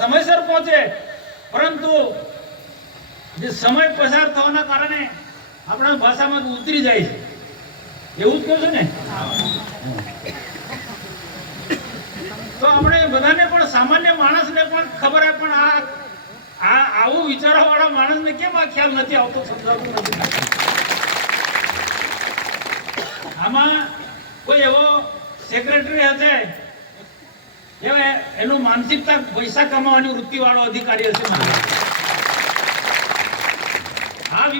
સમયસર પહોંચે, પરંતુ જે સમય પસાર થવાના કારણે આપણા ભાષામાં ઉતરી જાય છે, એવું જ કહું છું ને. તો આપણે બધાને પણ, સામાન્ય માણસને પણ ખબર છે, પણ આ આવું વિચારવા વાળા માણસને કેમ આ ખ્યાલ નથી આવતો, સમજાવતું નથી. આમાં કોઈ એવો સેક્રેટરી હશે, એનું માનસિકતા પૈસા કમાવાની વૃત્તિ વાળો અધિકારી હશે.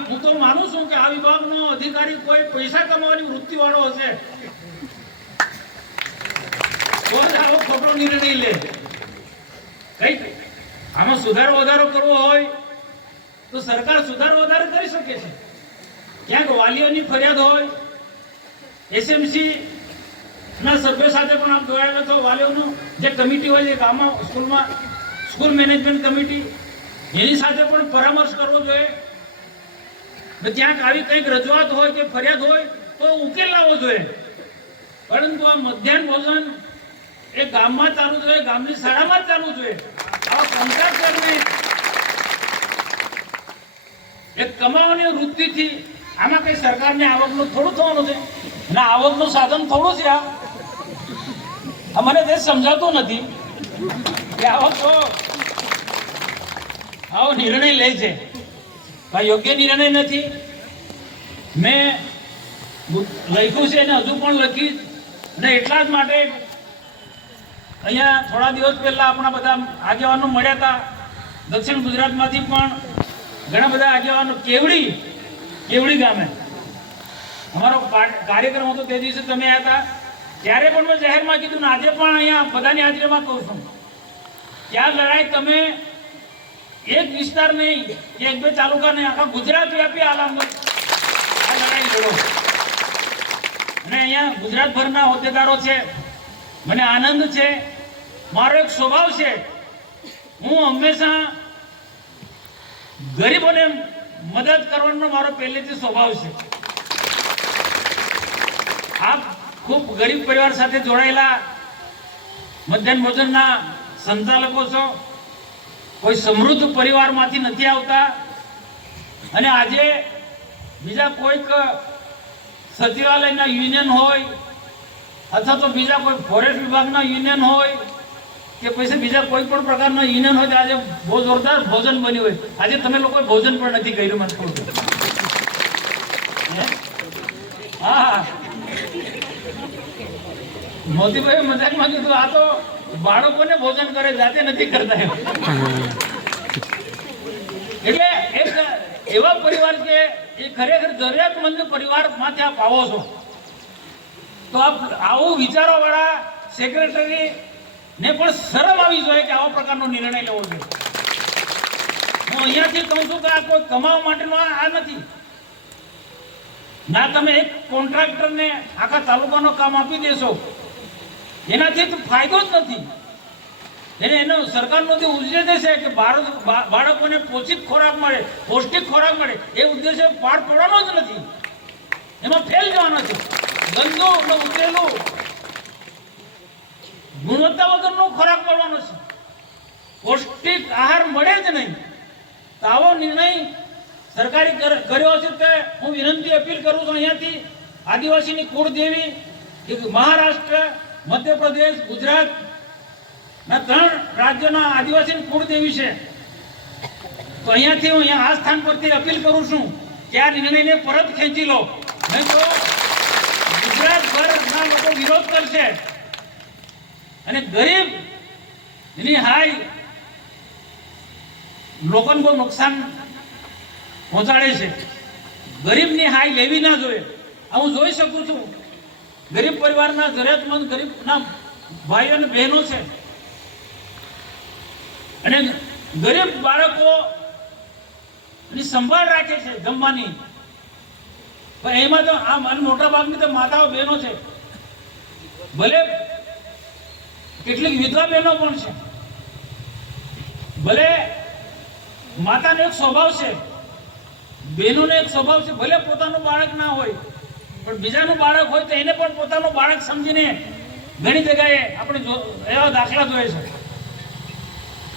હું તો માનું છું કે આ વિભાગનો અધિકારી કોઈ પૈસા કમાવાની વૃત્તિ વાળો હશે, તો જ આવો ખોટો નિર્ણય લે. કઈ આમાં સુધારો વધારો કરવો હોય તો સરકાર સુધારો વધારો કરી શકે છે. ક્યાંક વાલીઓની ફરિયાદ હોય, એસએમસી ના સભ્યો સાથે પણ આપ જોડાયેલા છો. વાલીઓનું જે કમિટી હોય છે ગામમાં, સ્કૂલમાં, સ્કૂલ મેનેજમેન્ટ કમિટી, એની સાથે પણ પરામર્શ કરવો જોઈએ. ક્યાંક આવી કંઈક રજૂઆત હોય કે ફરિયાદ હોય તો ઉકેલ લાવવો જોઈએ. પરંતુ આ મધ્યાહન ભોજન એ ગામમાં ચાલુ જોઈએ, ગામની શાળામાં જ ચાલુ જોઈએ. આવા કોન્ટ્રાક્ટરને એક કમાવાની વૃત્તિથી આમાં કઈ સરકારને આવકનું થોડું થવાનું છે, ના આવકનું સાધન થોડું છે. આ મને તે સમજાતું નથી કે આવો નિર્ણય લે છે, યોગ્ય નિર્ણય નથી. મેં લખ્યું છે અને હજુ પણ લખી, અને એટલા જ માટે અહીંયા થોડા દિવસ પહેલા આપણા બધા આગેવાનો મળ્યા હતા. દક્ષિણ ગુજરાતમાંથી પણ ઘણા બધા આગેવાનો કેવડી ગામે અમારો કાર્યક્રમ હતો, તે દિવસે તમે આવ્યા હતા. ત્યારે પણ મેં જાહેરમાં કીધું, ને આજે પણ અહીંયા બધાની હાજરીમાં કહું છું કે આ લડાઈ તમે એક વિસ્તાર નહીં, એક બે તાલુકા નહીં, આખા ગુજરાત વ્યાપી આ લડાઈ લડો. અને અહીંયા ગુજરાતભરના હોદ્દેદારો છે, મને આનંદ છે. મારો એક સ્વભાવ છે, હું હંમેશા ગરીબોને મદદ કરવાનો મારો પહેલેથી સ્વભાવ છે. આપ ખૂબ ગરીબ પરિવાર સાથે જોડાયેલા મધ્યાહન ભોજનના સંચાલકો છો, કોઈ સમૃદ્ધ પરિવારમાંથી નથી આવતા. અને આજે બીજા કોઈક સચિવાલયના યુનિયન હોય, અથવા તો બીજા કોઈ ફોરેસ્ટ વિભાગના યુનિયન હોય, કે પછી બીજા કોઈ પણ પ્રકારના યુનિયન હોય, આજે બહુ જોરદાર ભોજન બન્યું હોય. આજે તમે લોકોએ ભોજન પણ નથી કર્યું, મને ખબર. હા, મોદીભાઈ મજાકમાં કીધું, આ તો બાળકોને ભોજન કરે, જાતે નથી કરતા. એટલે એક એવા પરિવાર કે એ ખરેખર જરૂરિયાતમંદ પરિવારમાંથી આપ આવો છો, તો આપ આવું વિચારો વાળા સેક્રેટરી ને પણ શરમ આવી જોઈએ કે આવા પ્રકારનો નિર્ણય લેવો જોઈએ. હું અહીંયાથી કહું છું કે આ કોઈ કમાવા માટેનો આ નથી. ના તમે એક કોન્ટ્રાક્ટરને આખા તાલુકાનો કામ આપી દેશો, એનાથી તો ફાયદો જ નથી. એનો સરકારનો જે ઉદ્દેશ છે કે બાળકોને પોષિત ખોરાક મળે, પૌષ્ટિક ખોરાક મળે, એ ઉદ્દેશ્ય પાર પડવાનો જ નથી. એમાં ફેલ જવાનો છે. ગંદુ અને ઉતરેલું ગુણવત્તા વગરનો ખોરાક મળવાનો છે, પૌષ્ટિક આહાર મળે જ નહીં. તો આવો નિર્ણય સરકારે કર્યો છે. તે હું વિનંતી અપીલ કરું છું અહીંયાથી, આદિવાસીની કુળદેવી મહારાષ્ટ્ર, મધ્યપ્રદેશ, ગુજરાત ના 3 રાજ્યોના આદિવાસીની કુળદેવી છે. તો અહીંયાથી હું આ સ્થાન પરથી અપીલ કરું છું કે આ નિર્ણયને પરત ખેંચી લો, નહીં તો ગુજરાતભરના લોકો વિરોધ કરશે. અને ગરીબ એની હાય લોકોને બહુ નુકસાન પહોંચાડે છે. ગરીબની હાય લેવી ના જોઈએ. હું જોઈ શકું છું, ગરીબ પરિવારના જરૂરિયાતમંદ ગરીબના ભાઈઓ અને બહેનો છે, અને ગરીબ બાળકો ની સંભાળ રાખે છે જમવાની. પણ એમાં તો આ મોટા ભાગની તો માતાઓ બહેનો છે, ભલે કેટલીક વિધવા બહેનો પણ છે. ભલે માતાનો એક સ્વભાવ છે, બહેનોનો એક સ્વભાવ છે, ભલે પોતાનું બાળક ના હોય પણ બીજાનું બાળક હોય તો એને પણ પોતાનું બાળક સમજીને ઘણી જગ્યાએ આપણે એવા દાખલા જોઈએ છે.